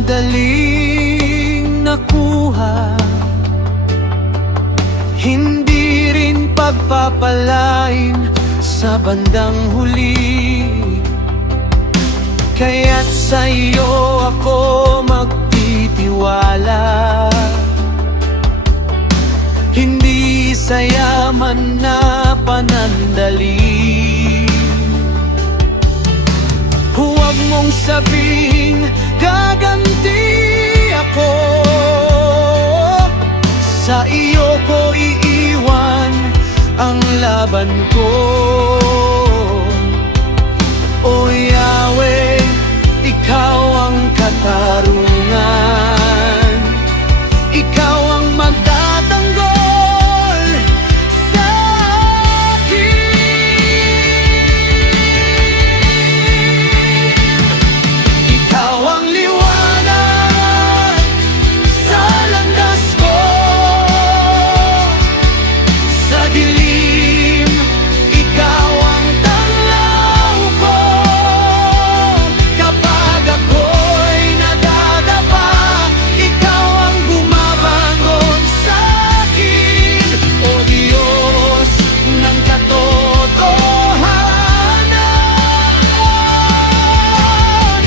madaling nakuha, hindi rin pagpapalain sa bandang huli. Kaya't sa'yo ako magtitiwala, hindi sa yaman na panandali. Huwag mong sabihing gaganti ako, sa iyo ko iiwan ang laban ko. O Yahweh, ikaw ang katarungan, ikaw ang magtatanggol sa akin. Ikaw ang liwanag sa landas ko, sa dilim ikaw ang tanglaw ko. Kapag ako'y nadadapa, ikaw ang bumabangon sa akin. O Diyos ng katotohanan,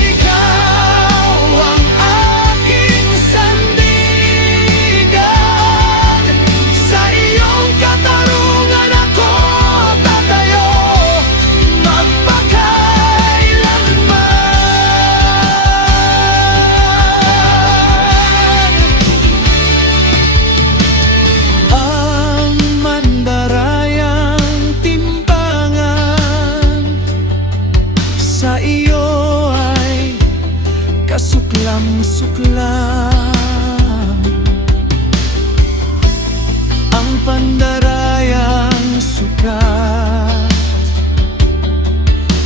ikaw ang aking sandigan. Sa iyong katarungan ako tatayo magpakailanman. Ang mandarayang timbangan sa iyo ay kasuklam-suklam. Ang pandarayang sukat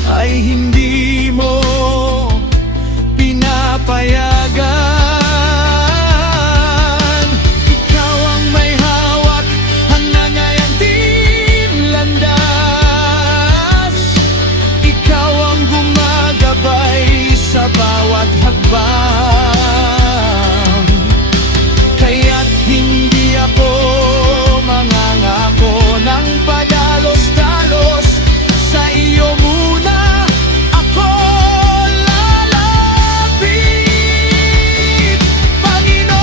ay hindi mo pinapayagan. Ikaw ang may hawak, ang nangayanting landas. Ikaw ang gumagabay sa bawat hakbang. Kaya't hindi ako mangangako ng padalos-dalos, sa iyo muna ako lalapit. Panginoon,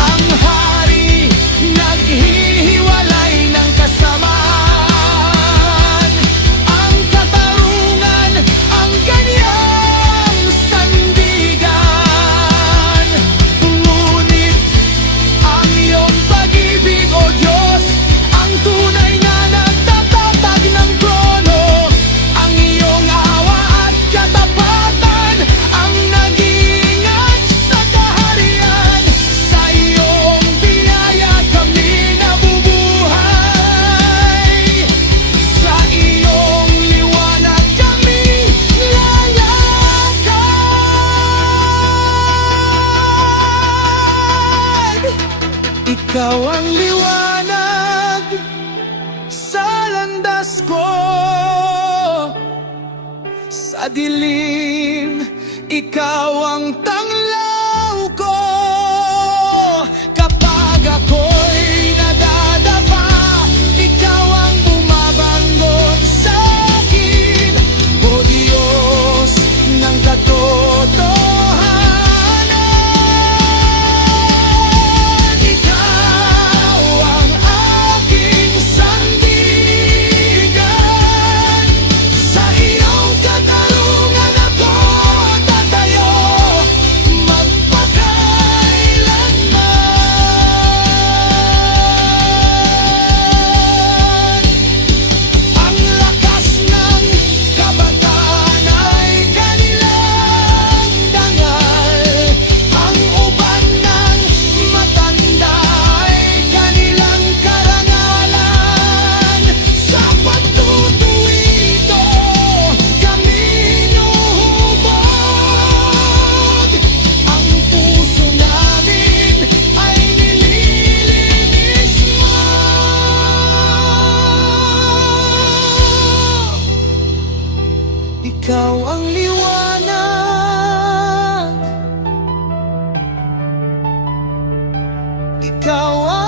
ang hari naghihiwalay ng kasamaan, ang katarungan ang kanyang sandigan. Ngunit ang iyong pag-ibig, O Diyos, ang tunay na nagtatatag ng trono. Ang iyong awa at katapatan ang nag-iingat sa kaharian. Sa iyong biyaya kami nabubuhay, sa iyong liwanag kami lalakad. Ikaw ang liwanag sa landas ko, sa dilim ikaw ang tanglaw ko. Kapag ako'y nadadapa, ikaw ang bumabangon sa akin. O Diyos ng katotohanan, ikaw ang aking sandigan. Sa iyong katarungan ako tatayo Ikaw